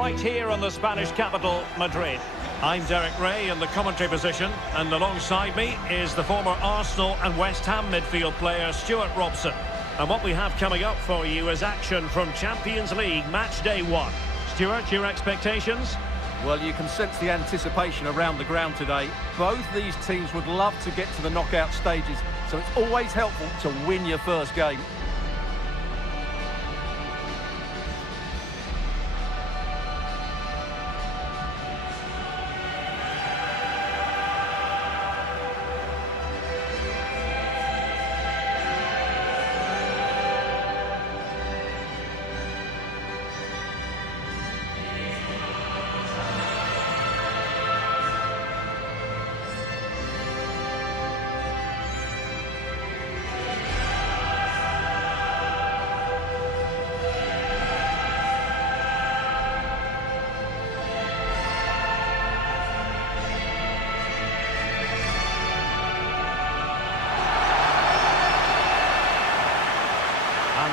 right here in the Spanish capital, Madrid. I'm Derek Ray in the commentary position, and alongside me is the former Arsenal and West Ham midfield player Stuart Robson. And what we have coming up for you is action from Champions League match day 1. Stuart, your expectations? Well, you can sense the anticipation around the ground today. Both these teams would love to get to the knockout stages, so it's always helpful to win your first game.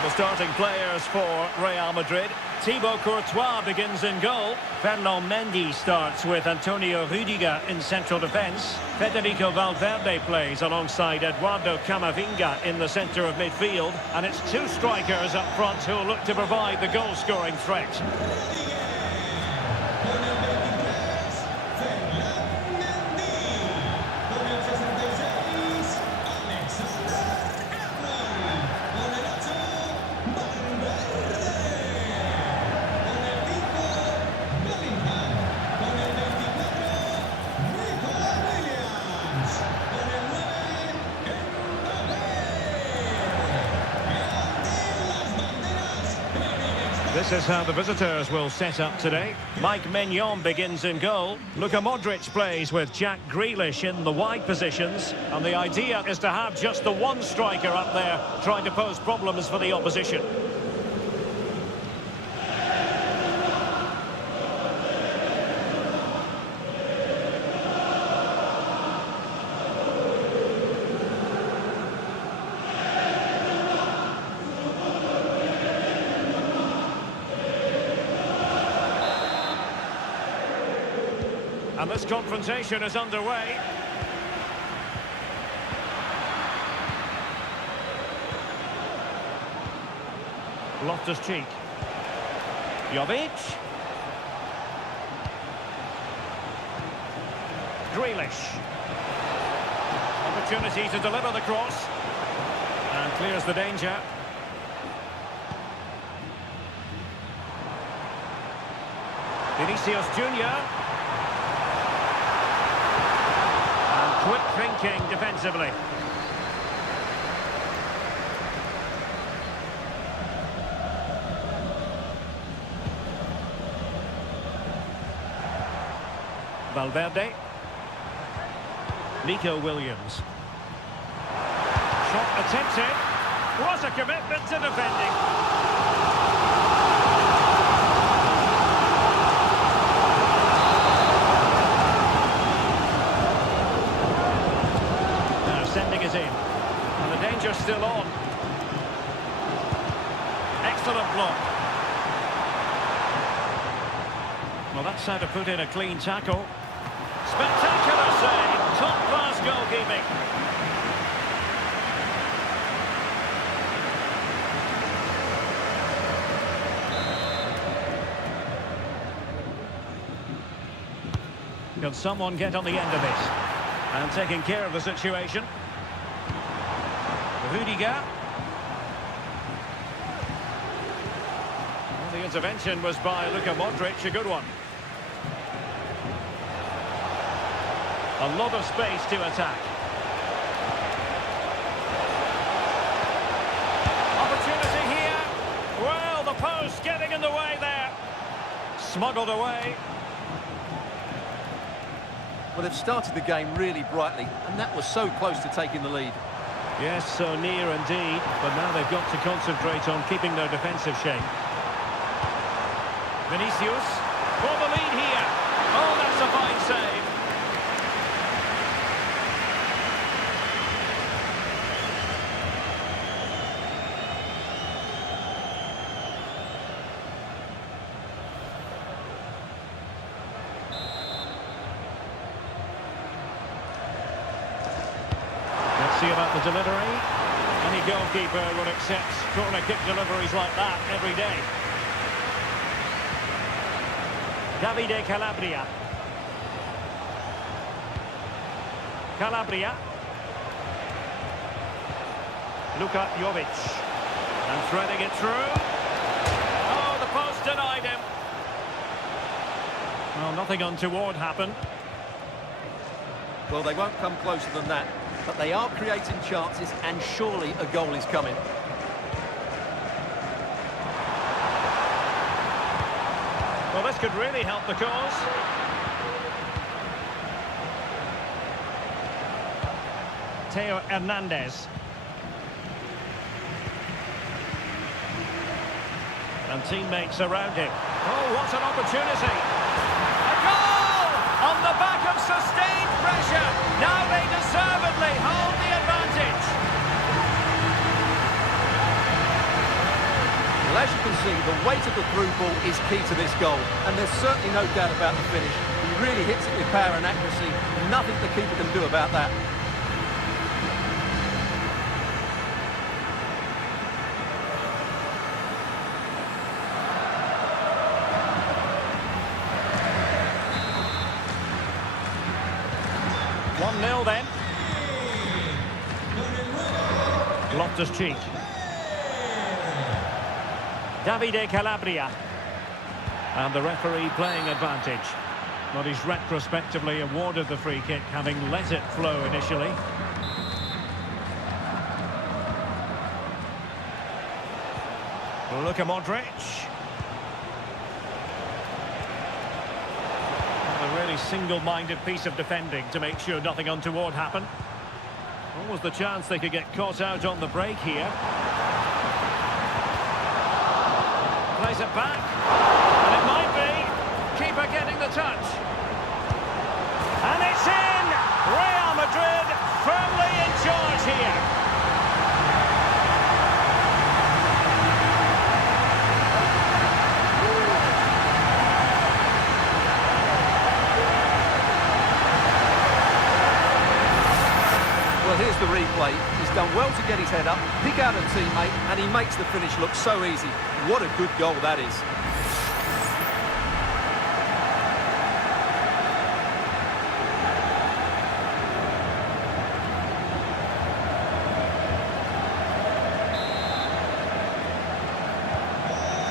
The starting players for Real Madrid. Thibaut Courtois begins in goal. Ferland Mendy starts with Antonio Rudiger in central defence. Federico Valverde plays alongside Eduardo Camavinga in the centre of midfield. And it's two strikers up front who'll look to provide the goal-scoring threat. This is how the visitors will set up today. Mike Maignan begins in goal. Luka Modric plays with Jack Grealish in the wide positions. And the idea is to have just the one striker up there trying to pose problems for the opposition. And this confrontation is underway. Loftus-Cheek. Jovic. Grealish. Opportunity to deliver the cross. And clears the danger. Vinicius Junior. Quick thinking defensively. Valverde. Nico Williams. Shot attempted. Was a commitment to defending. Sending it in. And the danger's still on. Excellent block. Well, that's how to put in a clean tackle. Spectacular save. Top-class goalkeeping. Can someone get on the end of it? And taking care of the situation. Rudiger. Well, the intervention was by Luka Modric, a good one. A lot of space to attack. Opportunity here. Well, the post getting in the way there. Smuggled away. Well, they've started the game really brightly, and that was so close to taking the lead. Yes, so near indeed, but now they've got to concentrate on keeping their defensive shape. Vinicius, for the lead here. Oh, that's a fine save. See about the delivery. Any goalkeeper would accept corner kick deliveries like that every day. Davide Calabria. Calabria. Luka Jovic. And threading it through. Oh, the post denied him. Well, nothing untoward happened. Well, they won't come closer than that, but they are creating chances, and surely a goal is coming. Well, this could really help the cause. Theo Hernandez. And teammates around him. Oh, what an opportunity! A goal! On the back of sustained pressure. Now they deservedly hold the advantage. Well, as you can see, the weight of the through ball is key to this goal, and there's certainly no doubt about the finish. He really hits it with power and accuracy. Nothing the keeper can do about that. Nil then. Loftus-Cheek. Davide Calabria. And the referee playing advantage. But he's retrospectively awarded the free kick, having let it flow initially. Luka Modric. A really single-minded piece of defending to make sure nothing untoward happened. What was the chance they could get caught out on the break here? Plays it back. And it might be. Keeper getting the touch. And it's in! Real Madrid firmly in charge here. Here's the replay. He's done well to get his head up, pick out a teammate, and he makes the finish look so easy. What a good goal that is.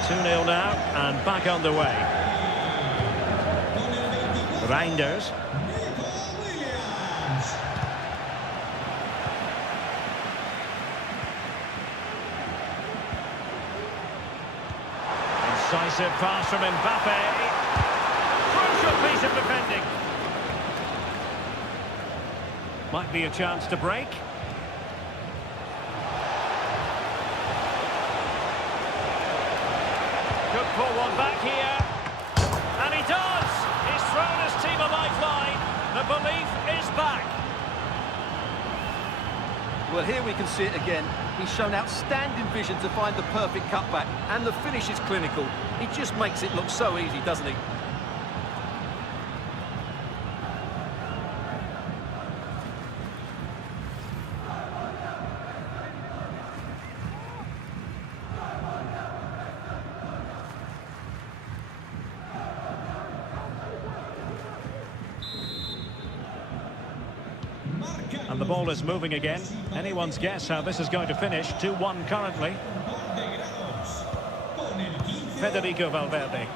Two 2-0 now, and back on the way. Reinders. Decisive pass from Mbappe. Crucial piece of defending. Might be a chance to break. Could pull one back here. And he does! He's thrown his team a lifeline. The belief is back. Well, here we can see it again. He's shown outstanding vision to find the perfect cutback, and the finish is clinical. He just makes it look so easy, doesn't he? And the ball is moving again. Anyone's guess how this is going to finish. 2-1 currently. Federico Valverde.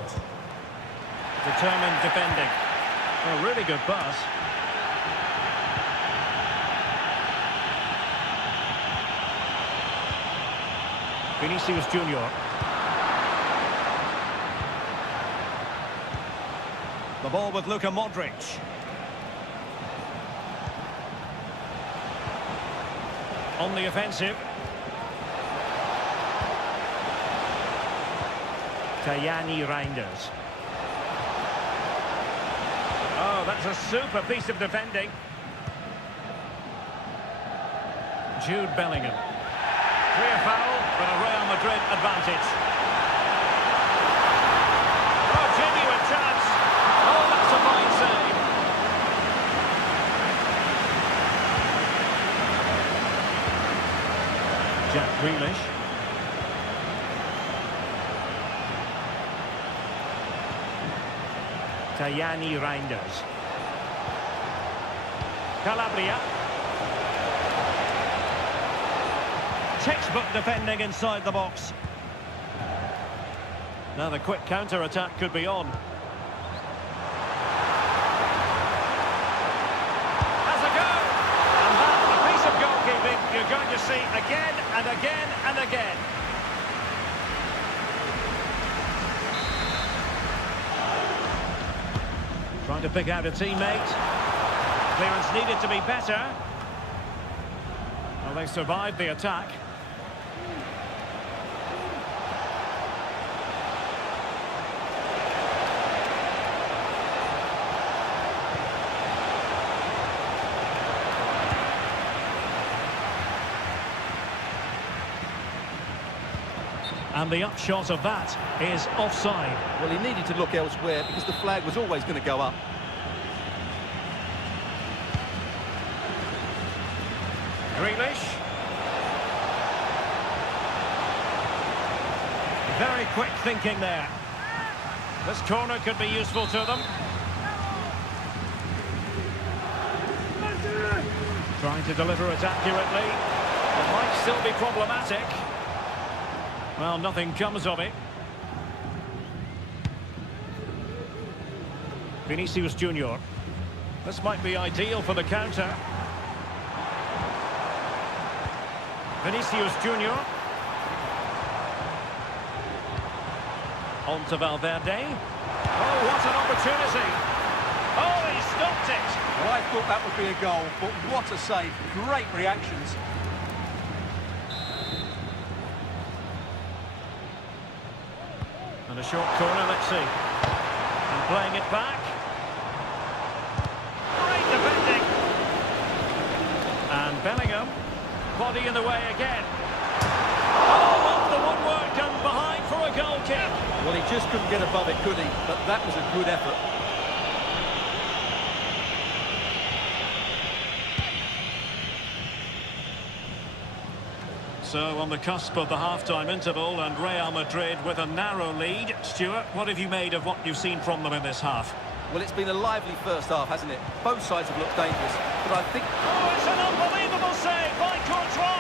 Determined defending. A really good pass. Vinicius Junior. The ball with Luka Modric. On the offensive. Tajani Reinders. Oh, that's a super piece of defending. Jude Bellingham. Clear foul, but a Real Madrid advantage. Oh, genuine chance. Oh, that's a fine save. Grealish. Tajani Reinders. Calabria. Textbook defending inside the box. Now the quick counter-attack could be on. Has a go! And that's a piece of goalkeeping you're going to see again and again and again. Trying to pick out a teammate. Clearance needed to be better. Well, they survived the attack. And the upshot of that is offside. Well, he needed to look elsewhere because the flag was always going to go up. Grealish. Very quick thinking there. This corner could be useful to them. Trying to deliver it accurately. It might still be problematic. Well, nothing comes of it. Vinicius Junior. This might be ideal for the counter. Vinicius Junior. On to Valverde. Oh, what an opportunity. Oh, he stopped it. Well, I thought that would be a goal, but what a save. Great reactions. And a short corner, let's see. And playing it back. Great defending. And Bellingham. Body in the way again. Oh, off the woodwork and behind for a goal kick. Well, he just couldn't get above it, could he? But that was a good effort. So, on the cusp of the half-time interval and Real Madrid with a narrow lead. Stuart, what have you made of what you've seen from them in this half? Well, it's been a lively first half, hasn't it? Both sides have looked dangerous, but I think... Oh, it's an unbelievable save by Courtois!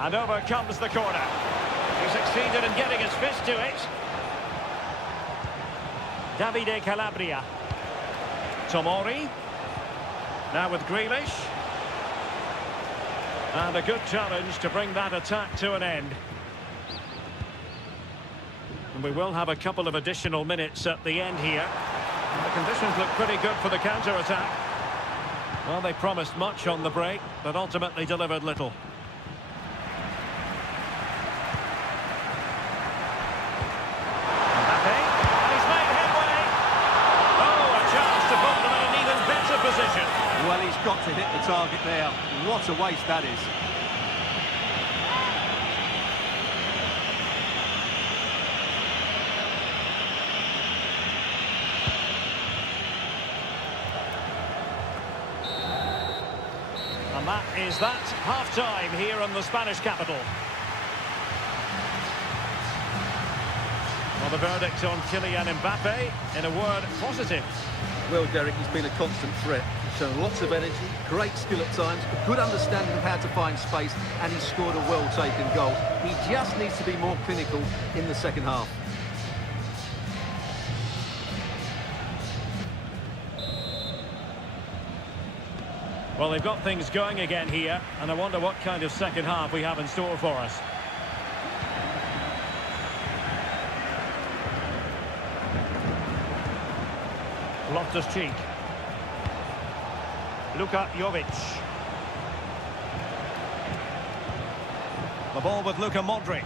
And over comes the corner. He succeeded in getting his fist to it. Davide Calabria. Tomori. Now with Grealish. And a good challenge to bring that attack to an end. And we will have a couple of additional minutes at the end here. And the conditions look pretty good for the counter-attack. Well, they promised much on the break, but ultimately delivered little. Well, he's got to hit the target there. What a waste that is. And that is that half-time here in the Spanish capital. Well, the verdict on Kylian Mbappe, in a word, positive. Well, Derek, he's been a constant threat. He's shown lots of energy, great skill at times, a good understanding of how to find space, and he's scored a well-taken goal. He just needs to be more clinical in the second half. Well, they've got things going again here, and I wonder what kind of second half we have in store for us. Loftus-Cheek. Luka Jovic. The ball with Luka Modric.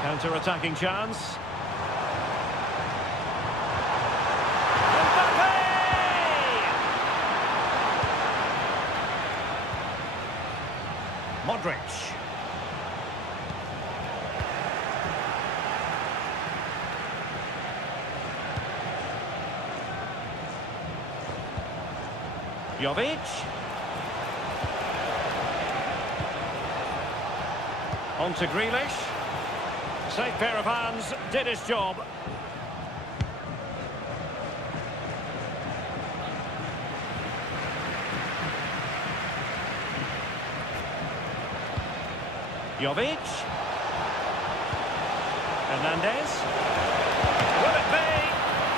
Counter-attacking chance. Modric. Jovic. On to Grealish. Safe pair of hands, did his job. Jovic. Hernandez. Will it be?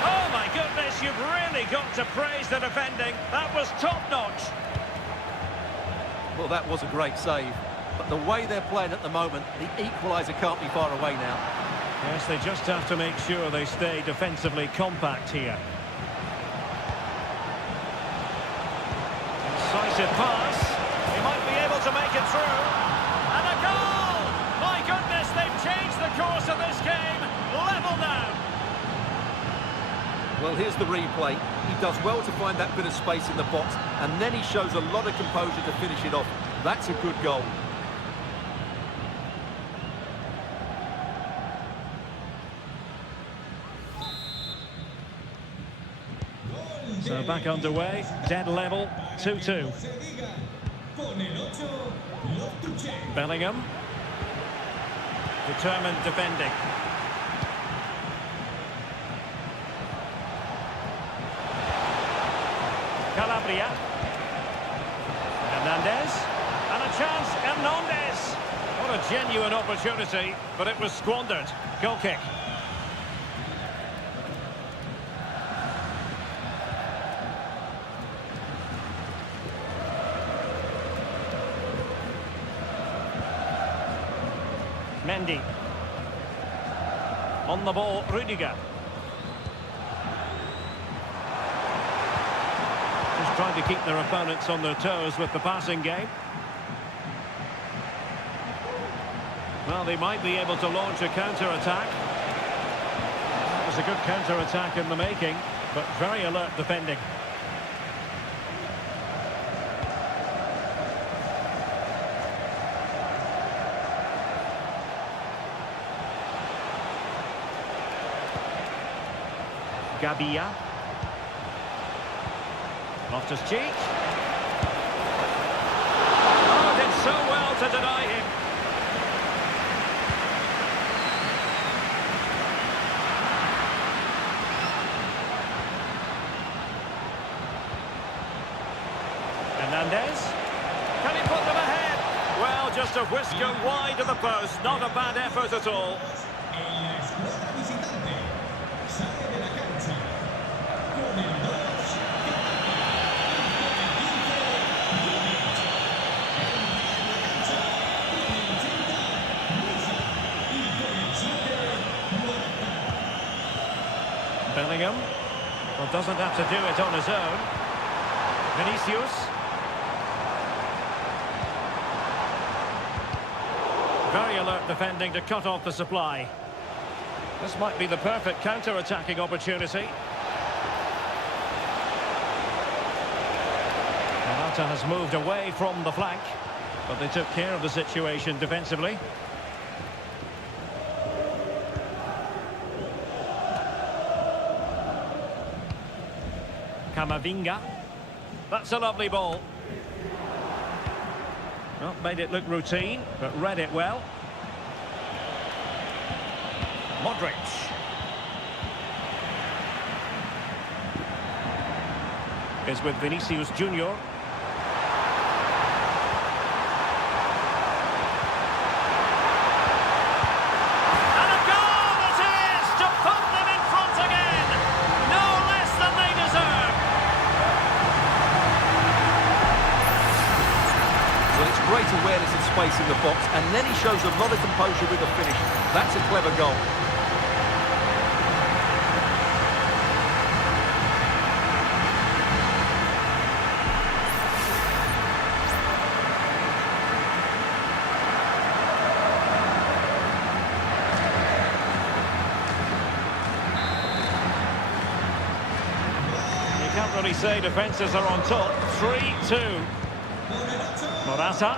Oh my goodness, you've really got to praise the defending. That was top-notch. Well, that was a great save. But the way they're playing at the moment, the equaliser can't be far away now. Yes, they just have to make sure they stay defensively compact here. Incisive pass. He might be able to make it through. And a goal! My goodness, they've changed the course of this game. Level now. Well, here's the replay. He does well to find that bit of space in the box, and then he shows a lot of composure to finish it off. That's a good goal. So back underway, dead level, 2-2. Bellingham. Determined defending. Calabria. Hernandez. And a chance, Hernandez. What a genuine opportunity, but it was squandered. Goal kick. Mendy. On the ball, Rudiger. Just trying to keep their opponents on their toes with the passing game. Well, they might be able to launch a counter-attack. That was a good counter-attack in the making, but very alert defending. Gabia. Loftus-Cheek. Oh, did so well to deny him. Hernandez. Can he put them ahead? Well, just a whisker wide of the post. Not a bad effort at all. Bellingham. Well, doesn't have to do it on his own. Vinicius. Very alert defending to cut off the supply. This might be the perfect counter-attacking opportunity. Morata has moved away from the flank, but they took care of the situation defensively. Camavinga. That's a lovely ball. Not made it look routine, but read it well. Modric. Is with Vinicius Junior. And a goal it is to put them in front again. No less than they deserve. Well, it's great awareness of space in the box, and then he shows a lot of composure with the finish. That's a clever goal. You can't really say defences are on top. 3-2. Morata.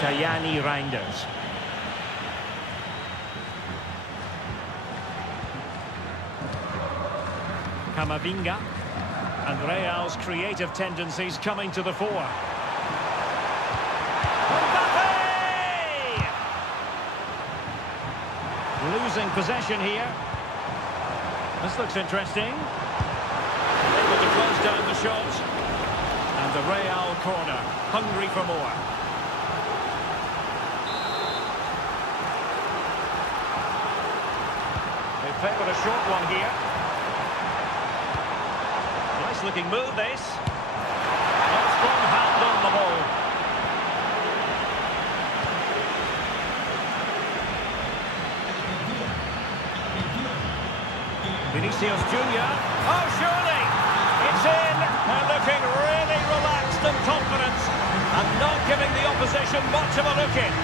Tajani Reinders. Camavinga. And Real's creative tendencies coming to the fore. Losing possession here. This looks interesting. Able to close down the shot. And the Real corner, hungry for more. They favoured a short one here. Nice looking move this. Oh, strong hand on the ball. Vinicius Junior. Oh, surely! It's in! They're looking really relaxed and confident, and not giving the opposition much of a look in.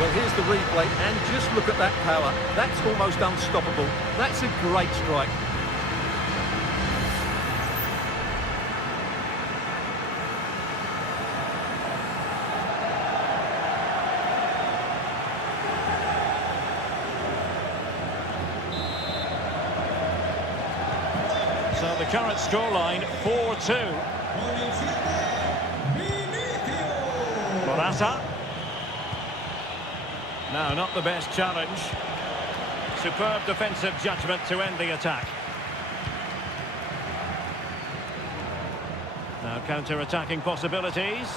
Well, here's the replay, and just look at that power. That's almost unstoppable. That's a great strike. So the current scoreline, 4-2. Morata. No, not the best challenge. Superb defensive judgment to end the attack. Now counter-attacking possibilities.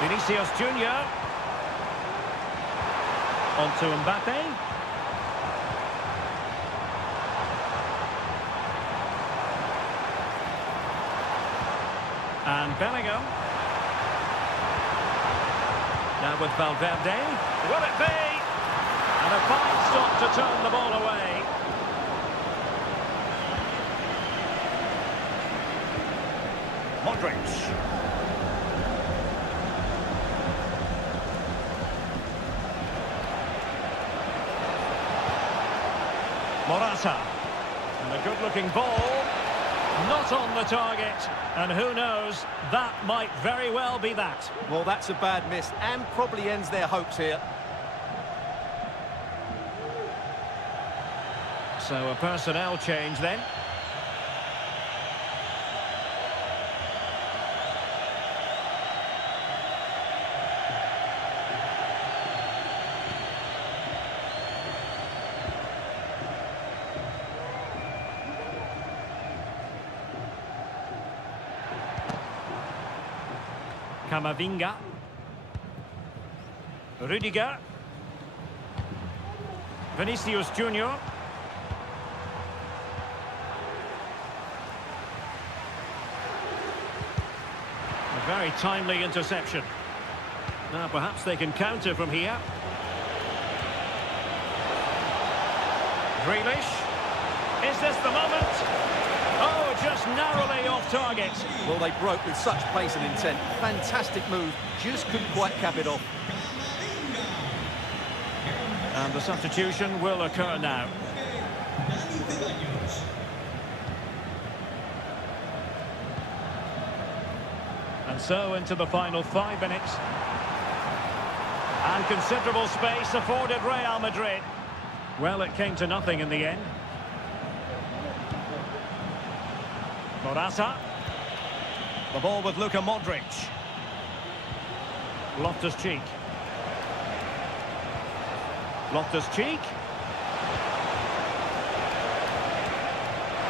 Vinicius Junior. On to Mbappe. And Bellingham. Now with Valverde. Will it be? And a fine stop to turn the ball away. Modric. Morata. And a good-looking ball. Not on the target, and who knows, that might very well be that. Well, that's a bad miss, and probably ends their hopes here. So a personnel change then. Camavinga. Rudiger. Vinicius Junior. A very timely interception. Now perhaps they can counter from here. Grealish. Is this the moment? Oh, just narrowly off target. Well, they broke with such pace and intent. Fantastic move, just couldn't quite cap it off. And the substitution will occur now. And so into the final 5 minutes. And considerable space afforded Real Madrid. Well, it came to nothing in the end. Morata. The ball with Luka Modric. Loftus-Cheek. Loftus-Cheek.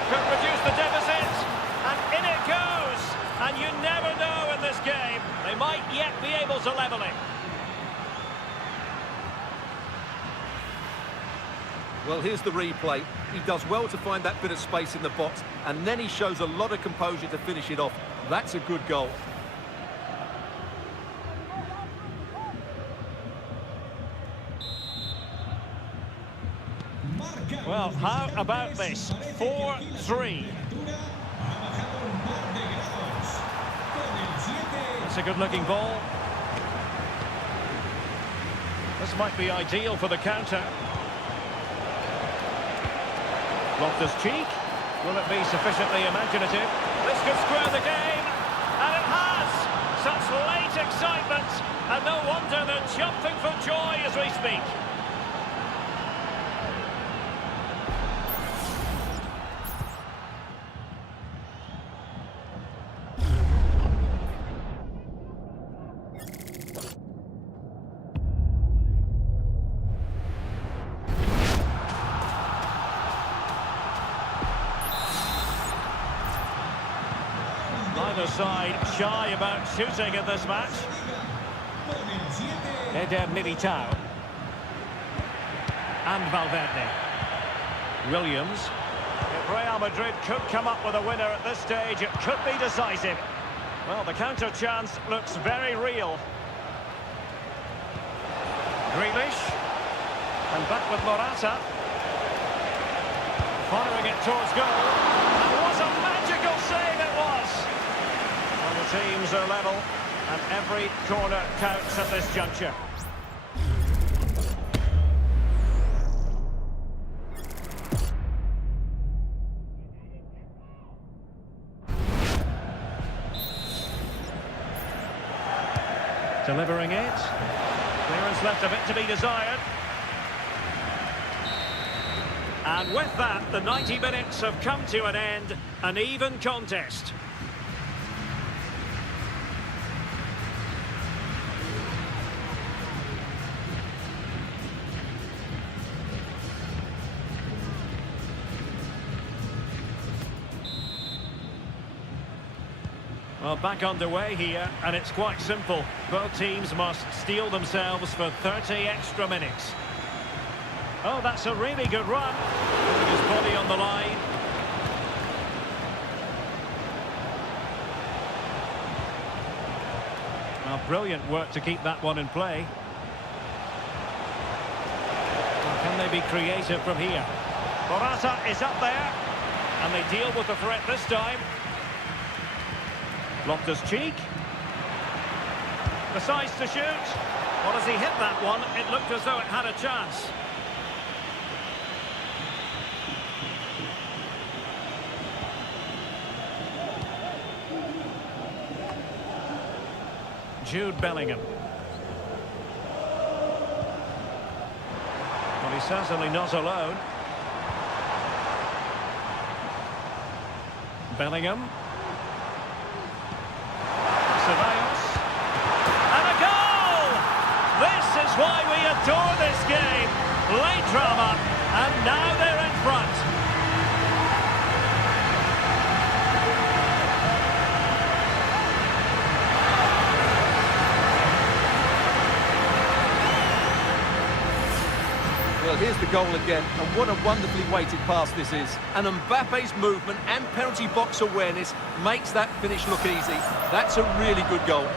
Could reduce the deficit. And in it goes. And you never know in this game. They might yet be able to level it. Well, here's the replay. He does well to find that bit of space in the box, and then he shows a lot of composure to finish it off. That's a good goal. Well, how about this? 4-3. That's a good-looking ball. This might be ideal for the counter. Loftus-Cheek. Will it be sufficiently imaginative? This could square the game. And it has! Such late excitement. And no wonder they're jumping for joy as we speak. Neither side shy about shooting in this match. Eder Militao. And Valverde. Williams. If Real Madrid could come up with a winner at this stage, it could be decisive. Well, the counter chance looks very real. Grealish. And back with Morata. Firing it towards goal. And what a magical save it was! Well, the teams are level, and every corner counts at this juncture. Delivering it. Clearance left a bit to be desired. And with that, the 90 minutes have come to an end. An even contest. Well, back underway here, and it's quite simple. Both teams must steel themselves for 30 extra minutes. Oh, that's a really good run. With his body on the line. Well, brilliant work to keep that one in play. Well, can they be creative from here? Morata is up there, and they deal with the threat this time. Loftus-Cheek. Decides to shoot. Well, as he hit that one, it looked as though it had a chance. Jude Bellingham. Well, he's certainly not alone. Bellingham. And a goal! This is why we adore this game. Late drama, and now they're in front. Well, here's the goal again, and what a wonderfully weighted pass this is. And Mbappe's movement and penalty box awareness makes that finish look easy. That's a really good goal.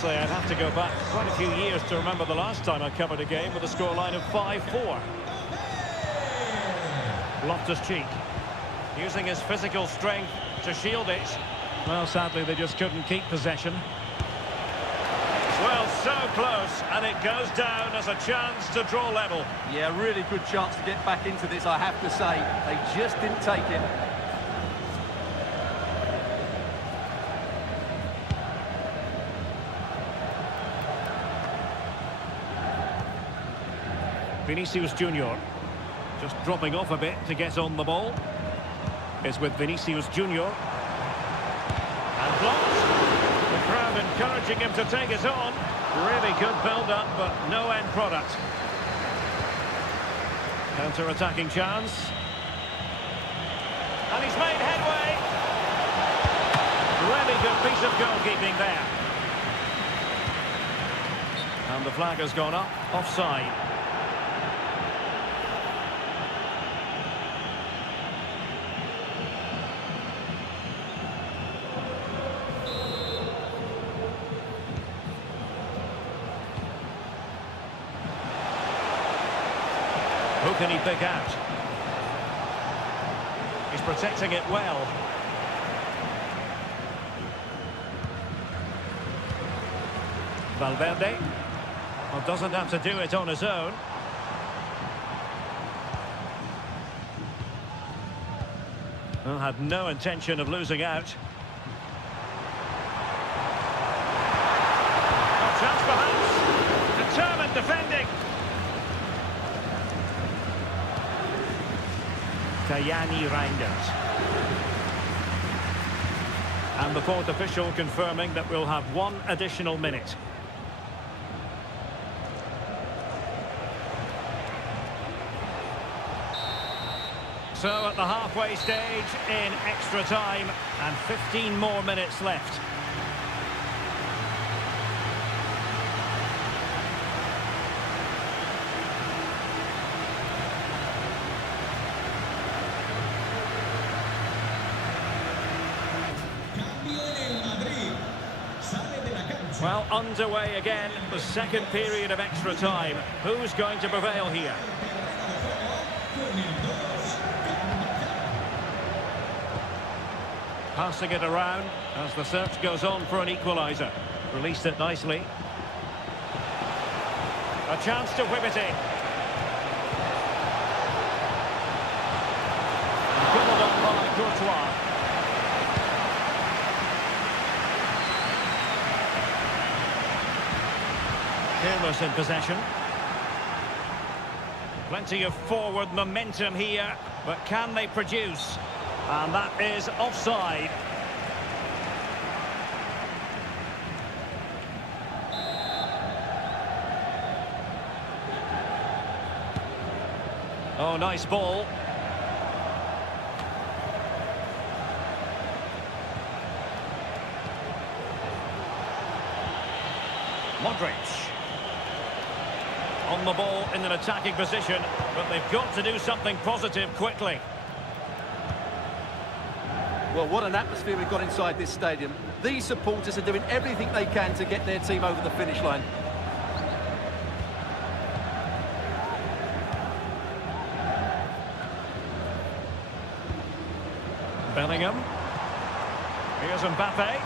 Say I'd have to go back quite a few years to remember the last time I covered a game with a scoreline of 5-4. Loftus-Cheek using his physical strength to shield it. Well, sadly they just couldn't keep possession. Well, so close, and it goes down as a chance to draw level. Yeah, really good chance to get back into this, I have to say. They just didn't take it. Vinicius Junior just dropping off a bit to get on the ball. Is with Vinicius Junior. And blocked. The crowd encouraging him to take it on. Really good build-up, but no end product. Counter-attacking chance. And he's made headway. Really good piece of goalkeeping there. And the flag has gone up, offside. Who can he pick out? He's protecting it well. Valverde. Well, doesn't have to do it on his own. Well, had no intention of losing out. A chance perhaps. Determined defending. Tajani Reinders. And the fourth official confirming that we'll have one additional minute. So at the halfway stage in extra time and 15 more minutes left. Well, underway again, the second period of extra time. Who's going to prevail here? Passing it around as the search goes on for an equaliser. Released it nicely. A chance to whip it in. Gobbled up by Courtois. Careless in possession. Plenty of forward momentum here, but can they produce? And that is offside. Oh, nice ball. Modric. On the ball in an attacking position, but they've got to do something positive quickly. Well, what an atmosphere we've got inside this stadium. These supporters are doing everything they can to get their team over the finish line. Bellingham. Here's Mbappe.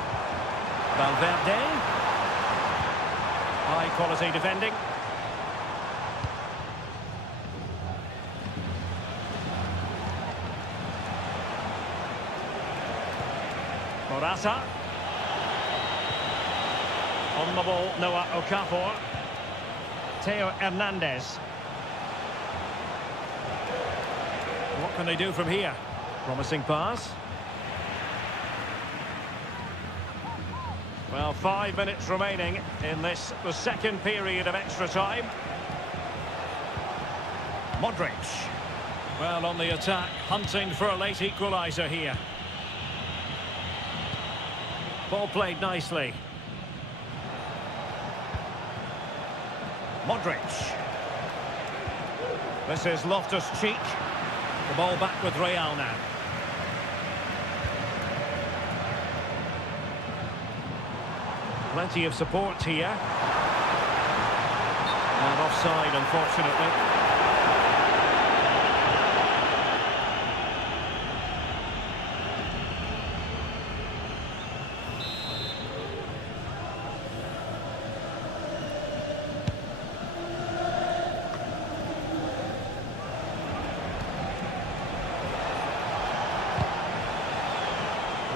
Valverde. High quality defending. Morata. On the ball, Noah Okafor. Theo Hernandez. What can they do from here? Promising pass. Well, 5 minutes remaining in this, the second period of extra time. Modric. Well, on the attack, hunting for a late equaliser here. Ball played nicely. Modric. This is Loftus-Cheek. The ball back with Real now. Plenty of support here. And offside, unfortunately.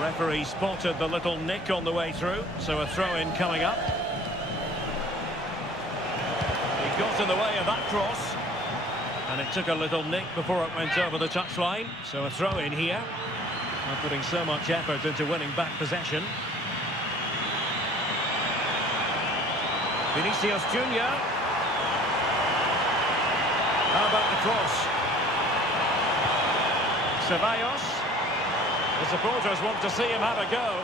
Referee spotted the little nick on the way through, so a throw-in coming up. He got in the way of that cross, and it took a little nick before it went over the touchline, so a throw-in here. Not putting so much effort into winning back possession. Vinicius Junior. How about the cross? Ceballos. The supporters want to see him have a go.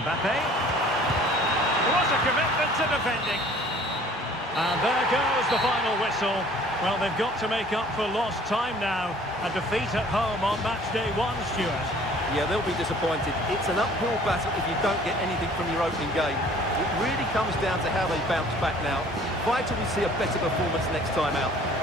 Mbappe. What a commitment to defending. And there goes the final whistle. Well, they've got to make up for lost time now. A defeat at home on match day one, Stuart. Yeah, they'll be disappointed. It's an uphill battle if you don't get anything from your opening game. It really comes down to how they bounce back now. Vital we see a better performance next time out.